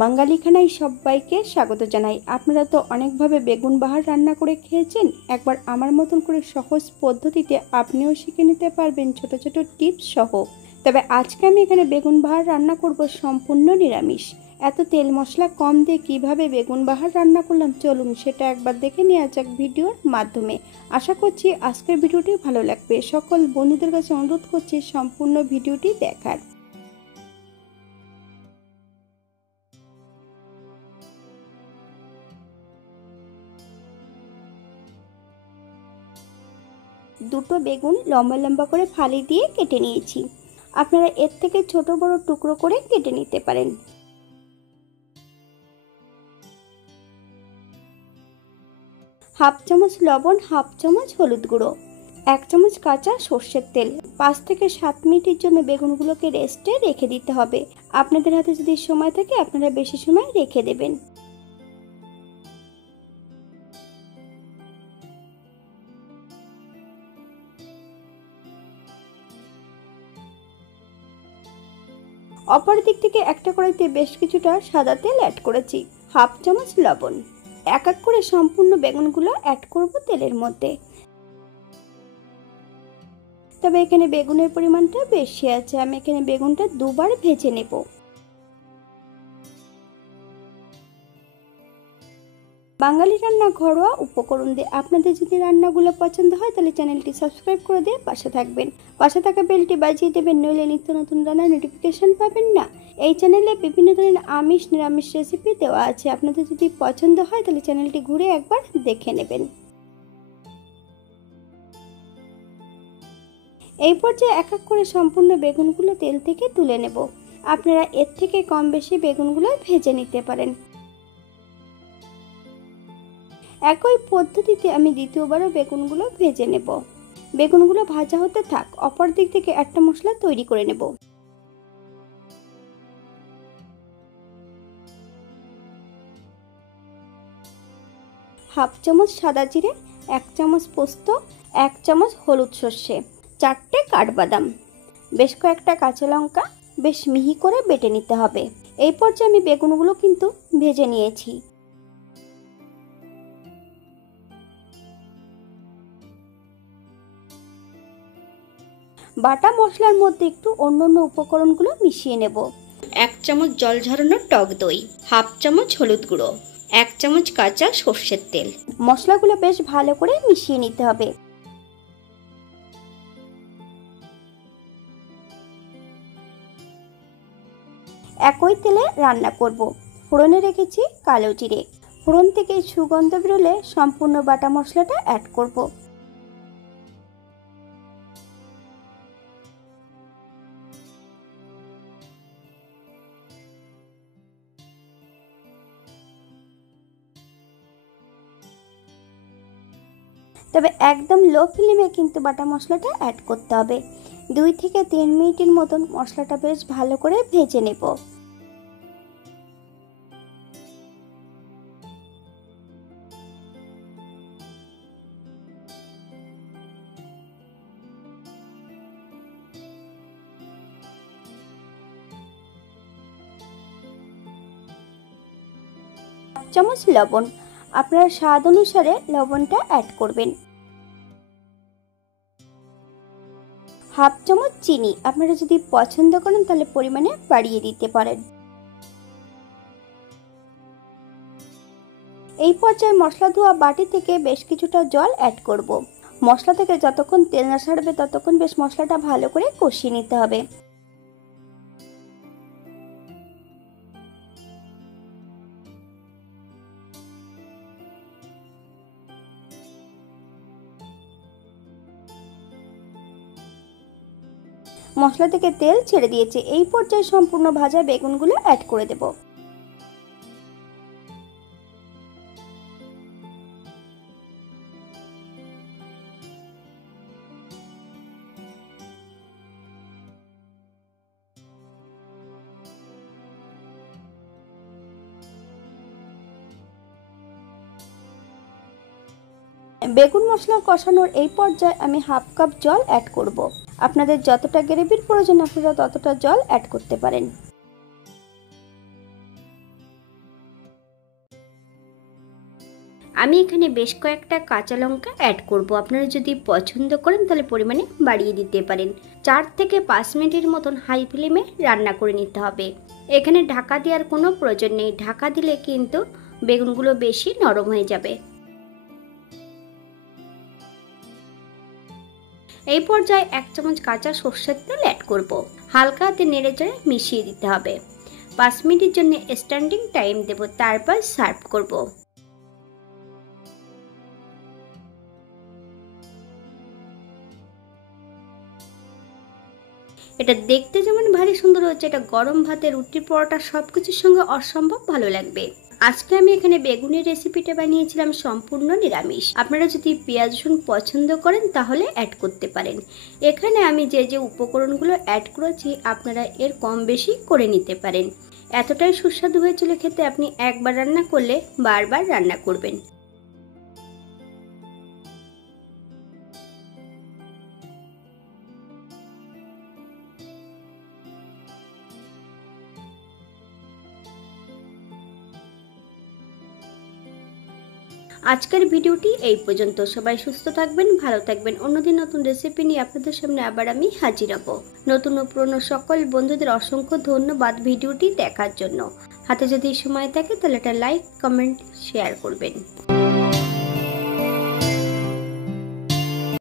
বাঙালি খানায় সবাইকে স্বাগত জানাই। আপনারা তো অনেকভাবে বেগুন বাহার রান্না করে খেয়েছেন। একবার আমার মতন করে সহজ পদ্ধতিতে আপনিও শিখে নিতে পারবেন ছোট ছোট টিপস সহ। তবে আজকে আমি এখানে বেগুন বাহার রান্না করব সম্পূর্ণ নিরামিষ। এত তেল মশলা কম দিয়ে কিভাবে বেগুন বাহার রান্না করলাম চলুন সেটা একবার দেখে নেওয়া যাক ভিডিওর মাধ্যমে। আশা করছি আজকের ভিডিওটি ভালো লাগবে। সকল বন্ধুদের কাছে অনুরোধ করছি সম্পূর্ণ ভিডিওটি দেখার। দুটো বেগুন লম্বা লম্বা করে ফালি দিয়ে কেটে নিয়েছি। আপনারা এর থেকে ছোট বড় টুকরো করে কেটে নিতে পারেন। হাফ চামচ লবণ, হাফ চামচ হলুদ গুঁড়ো, 1 চামচ কাঁচা সর্ষের তেল। 5 থেকে 7 মিনিটের জন্য বেগুনগুলোকে রেস্টে রেখে দিতে হবে। আপনাদের হাতে যদি সময় থাকে আপনারা বেশি সময় রেখে দেবেন। অপর দিক থেকে একটা কড়াইতে বেশ কিছুটা সাদা তেল অ্যাড করেছি, হাফ চামচ লবণ। এক এক করে সম্পূর্ণ বেগুনগুলো অ্যাড করব তেলের মধ্যে। তবে এখানে বেগুনের পরিমাণটা বেশি আছে, আমি এখানে বেগুনটা দুবার ভেজে নেব। বাঙালি রান্না ঘরোয়া উপকরণ দিয়ে আপনাদের যদি রান্নাগুলো পছন্দ হয় তাহলে চ্যানেলটি সাবস্ক্রাইব করে দিয়ে পাশে থাকবেন। পাশে থাকা বেলটি বাজিয়ে দেবেন, নইলে নিত্য নতুন রান্নার নোটিফিকেশন পাবেন না। এই চ্যানেলে বিভিন্ন ধরনের আমিষ নিরামিষ রেসিপি দেওয়া আছে, আপনাদের যদি পছন্দ হয় তাহলে চ্যানেলটি ঘুরে একবার দেখে নেবেন। এই পর্যায়ে এক এক করে সম্পূর্ণ বেগুনগুলো তেল থেকে তুলে নেব। আপনারা এর থেকে কম বেশি বেগুনগুলো ভেজে নিতে পারেন। একই পদ্ধতিতে আমি দ্বিতীয়বারও বেগুনগুলো ভেজে নেব। বেগুনগুলো ভাজা হতে থাক, অপর দিক থেকে একটা মশলা তৈরি করে নেব। হাফ চামচ সাদা জিরে, 1 চামচ পোস্ত, 1 চামচ হলুদ সর্ষে, 4টে কাঠবাদাম, বেশ কয়েকটা কাঁচা লঙ্কা বেশ মিহি করে বেটে নিতে হবে। এই পর্যায়ে আমি বেগুনগুলো কিন্তু ভেজে নিয়েছি। বাটা মশলার মধ্যে একটু অন্যান্য উপকরণগুলো মিশিয়ে নেব। 1 চামচ জল ঝরানো টক দই, হাফ চামচ হলুদ গুঁড়ো, 1 চামচ কাঁচা সর্ষের তেল। মশলাগুলো বেশ ভালো করে মিশিয়ে নিতে হবে। একই তেলে রান্না করব। ফোড়নে রেখেছি কালো জিরে। ফোড়ন থেকে সুগন্ধ বেরোলে সম্পূর্ণ বাটা মশলাটা অ্যাড করব। তবে একদম লো ফ্লেমে কিন্তু বাটা মশলাটা অ্যাড করতে হবে। 2 থেকে 3 মিনিটের মতন মশলাটা বেশ ভালো করে ভেজে নেব। চামচ লবণ, আপনার স্বাদ অনুসারে লবণটা অ্যাড করবেন। হাফ চামচ চিনি, আপনারা যদি পছন্দ করেন তাহলে পরিমাণে বাড়িয়ে দিতে পারেন। এই পর্যায়ে মশলা ধোয়া বাটি থেকে বেশ কিছুটা জল অ্যাড করব। মশলা থেকে যতক্ষণ তেল না ছাড়বে ততক্ষণ বেশ মশলাটা ভালো করে কষিয়ে নিতে হবে। মশলা থেকে তেল ছেড়ে দিয়েছে। এই পর্যায়ে সম্পূর্ণ ভাজা বেগুনগুলো অ্যাড করে দেব। বেগুন মশলা কষানোর এই পর্যায়ে আমি হাফ কাপ জল অ্যাড করব। আপনাদের যতটা গ্রেভির প্রয়োজন আপনারা ততটা জল অ্যাড করতে পারেন। আমি এখানে বেশ কয়েকটা কাঁচা লঙ্কা অ্যাড করব। আপনারা যদি পছন্দ করেন তাহলে পরিমাণে বাড়িয়ে দিতে পারেন। 4 থেকে 5 মিনিটের মতন হাই ফ্লেমে রান্না করে নিতে হবে। এখানে ঢাকা দেওয়ার কোনো প্রয়োজন নেই, ঢাকা দিলে কিন্তু বেগুনগুলো বেশি নরম হয়ে যাবে। এই পর্যায়ে 1 চামচ কাঁচা সরষের তেল অ্যাড করব। হালকা হাতে নেড়েচেড়ে মিশিয়ে দিতে হবে। 5 মিনিটের জন্য স্ট্যান্ডিং টাইম দেব, তারপর সার্ভ করব। এটা দেখতে যেমন ভারী সুন্দর হচ্ছে, এটা গরম ভাতে, রুটি, পরোটা সবকিছুর সঙ্গে অসম্ভব ভালো লাগবে। আজকে আমি এখানে বেগুনের রেসিপিটা বানিয়েছিলাম সম্পূর্ণ নিরামিষ। আপনারা যদি পেঁয়াজ রসুন পছন্দ করেন তাহলে অ্যাড করতে পারেন। এখানে আমি যে যে উপকরণগুলো অ্যাড করেছি আপনারা এর কম বেশি করে নিতে পারেন। এতটাই সুস্বাদু হয়েছিল খেতে, আপনি একবার রান্না করলে বারবার রান্না করবেন। আজকের ভিডিওটি এই পর্যন্ত। সবাই সুস্থ থাকবেন, ভালো থাকবেন। অন্যদিন নতুন রেসিপি নিয়ে আপনাদের সামনে আবার আমি হাজির হব। নতুন ও পুরনো সকল বন্ধুদের অসংখ্য ধন্যবাদ ভিডিওটি দেখার জন্য। হাতে যদি সময় থাকে তাহলে একটা লাইক, কমেন্ট, শেয়ার করবেন।